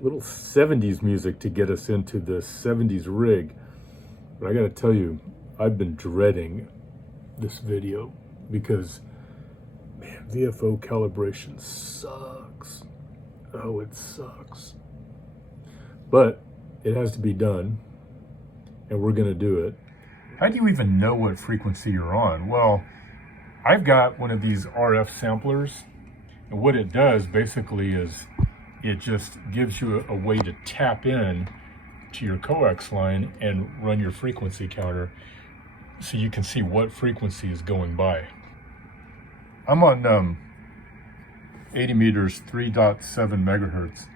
little 70s music to get us into the 70s rig. But I gotta tell you, I've been dreading this video because, man, VFO calibration sucks. Oh, it sucks. But it has to be done, and we're gonna do it. How do you even know what frequency you're on? Well, I've got one of these RF samplers, and what it does basically is it just gives you a way to tap in to your coax line and run your frequency counter so you can see what frequency is going by. I'm on 80 meters, 3.7 megahertz,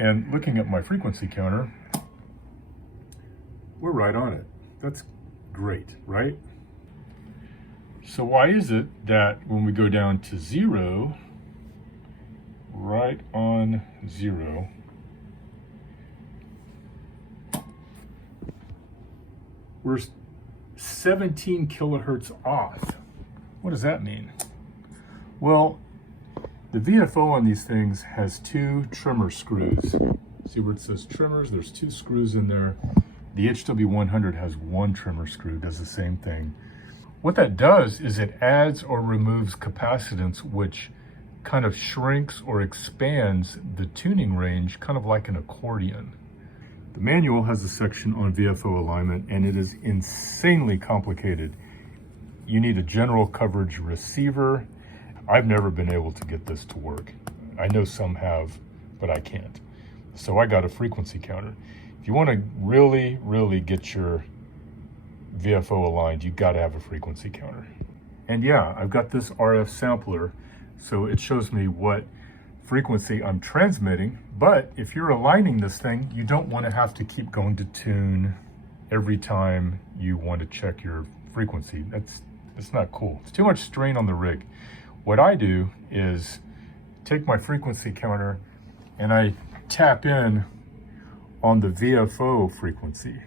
and looking at my frequency counter, we're right on it. That's great, right? So why is it that when we go down to 0, right on 0, we're 17 kilohertz off? What does that mean? Well, the VFO on these things has 2 trimmer screws. See where it says trimmers? There's 2 screws in there. The HW-100 has 1 trimmer screw, does the same thing. What that does is it adds or removes capacitance, which kind of shrinks or expands the tuning range, kind of like an accordion. The manual has a section on VFO alignment, and it is insanely complicated. You need a general coverage receiver. I've never been able to get this to work. I know some have, but I can't. So I got a frequency counter. If you want to really, really get your VFO aligned, you got to have a frequency counter. And yeah, I've got this RF sampler, so it shows me what frequency I'm transmitting. But if you're aligning this thing, you don't want to have to keep going to tune every time you want to check your frequency. That's not cool. It's too much strain on the rig. What I do is take my frequency counter and I tap in on the VFO frequency,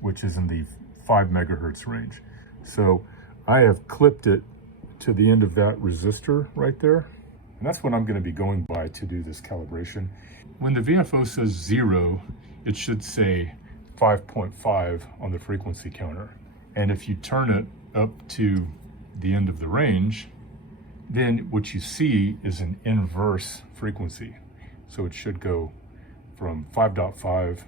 which is in the 5 megahertz range. So I have clipped it to the end of that resistor right there. And that's what I'm going to be going by to do this calibration. When the VFO says 0, it should say 5.5 on the frequency counter. And if you turn it up to the end of the range, then what you see is an inverse frequency. So it should go from 5.5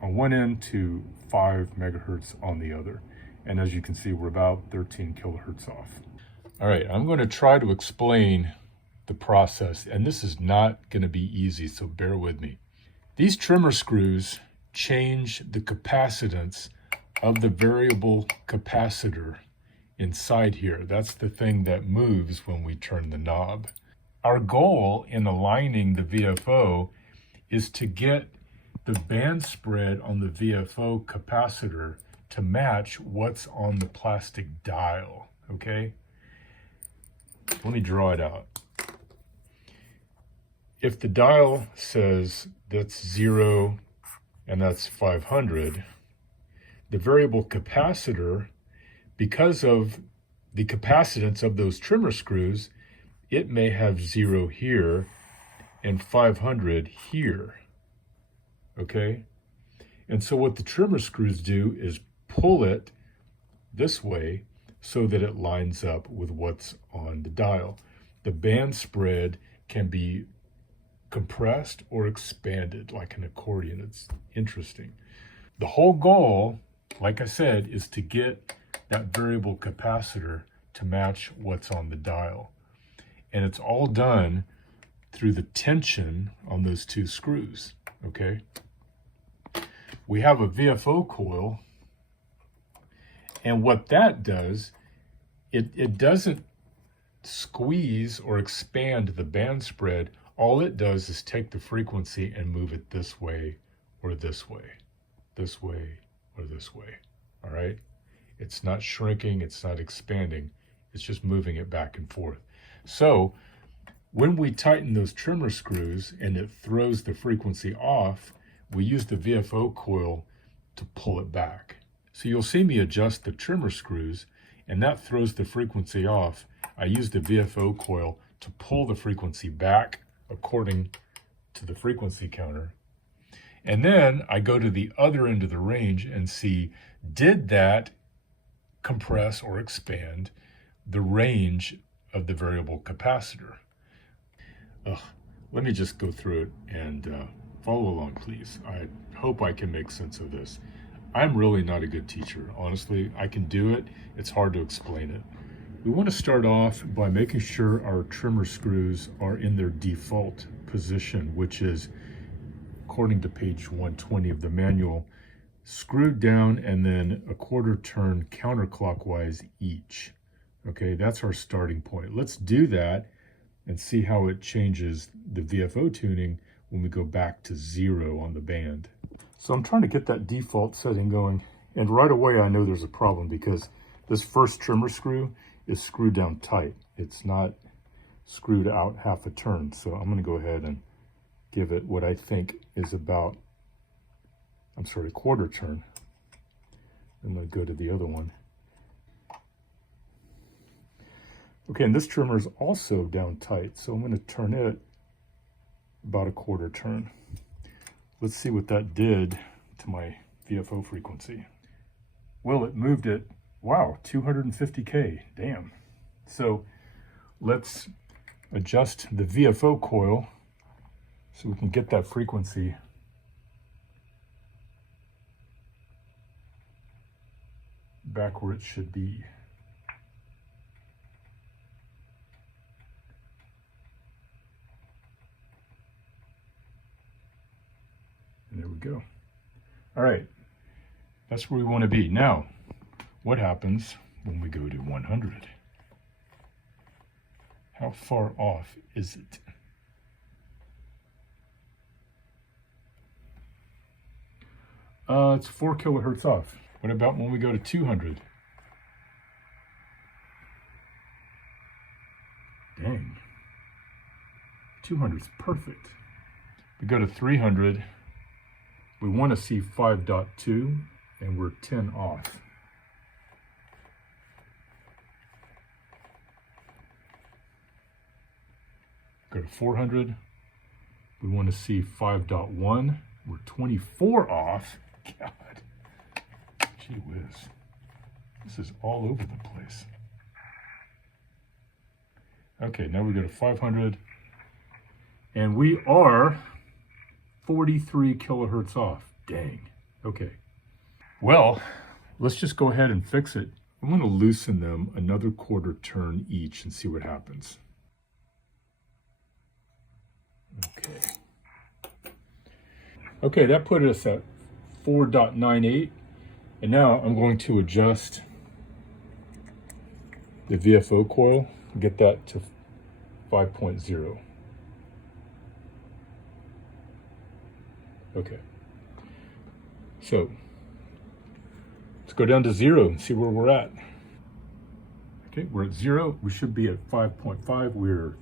on one end to 5 megahertz on the other. And as you can see, we're about 13 kilohertz off. All right, I'm going to try to explain the process, and this is not going to be easy, so bear with me. These trimmer screws change the capacitance of the variable capacitor inside here. That's the thing that moves when we turn the knob. Our goal in aligning the VFO is to get the band spread on the VFO capacitor to match what's on the plastic dial, okay? Let me draw it out. If the dial says that's 0 and that's 500, the variable capacitor, because of the capacitance of those trimmer screws, it may have 0 here and 500 here, okay? And so what the trimmer screws do is pull it this way so that it lines up with what's on the dial. The band spread can be compressed or expanded like an accordion. It's interesting. The whole goal, like I said, is to get that variable capacitor to match what's on the dial. And it's all done through the tension on those 2 screws, okay? We have a VFO coil, and what that does, it doesn't squeeze or expand the band spread. All it does is take the frequency and move it this way or this way, this way or this way, all right? It's not shrinking, it's not expanding, it's just moving it back and forth. So when we tighten those trimmer screws and it throws the frequency off, we use the VFO coil to pull it back. So you'll see me adjust the trimmer screws, and that throws the frequency off. I use the VFO coil to pull the frequency back according to the frequency counter. And then I go to the other end of the range and see, did that compress or expand the range of the variable capacitor? Let me just go through it and follow along, please. I hope I can make sense of this. I'm really not a good teacher. Honestly, I can do it. It's hard to explain it. We want to start off by making sure our trimmer screws are in their default position, which is, according to page 120 of the manual, screwed down and then a quarter turn counterclockwise each. Okay, that's our starting point. Let's do that and see how it changes the VFO tuning when we go back to 0 on the band. So I'm trying to get that default setting going, and right away I know there's a problem because this first trimmer screw is screwed down tight. It's not screwed out half a turn. So I'm gonna go ahead and give it what I think is about, quarter turn. I'm gonna go to the other one. Okay, and this trimmer is also down tight, so I'm gonna turn it about a quarter turn. Let's see what that did to my VFO frequency. Well, it moved it, wow, 250K, damn. So let's adjust the VFO coil so we can get that frequency back where it should be. And there we go. All right, that's where we want to be. Now, what happens when we go to 100? How far off is it? It's 4 kilohertz off. What about when we go to 200? Dang. 200 is perfect. We go to 300. We want to see 5.2, and we're 10 off. Go to 400. We want to see 5.1. We're 24 off. God. Gee whiz. This is all over the place. Okay, now we go to 500. And we are 43 kilohertz off. Dang. Okay. Well, let's just go ahead and fix it. I'm going to loosen them another quarter turn each and see what happens. Okay. Okay, that put us at 4.98. And now I'm going to adjust the VFO coil and get that to 5.0. Okay. So let's go down to 0 and see where we're at. Okay, we're at 0. We should be at 5.5. We're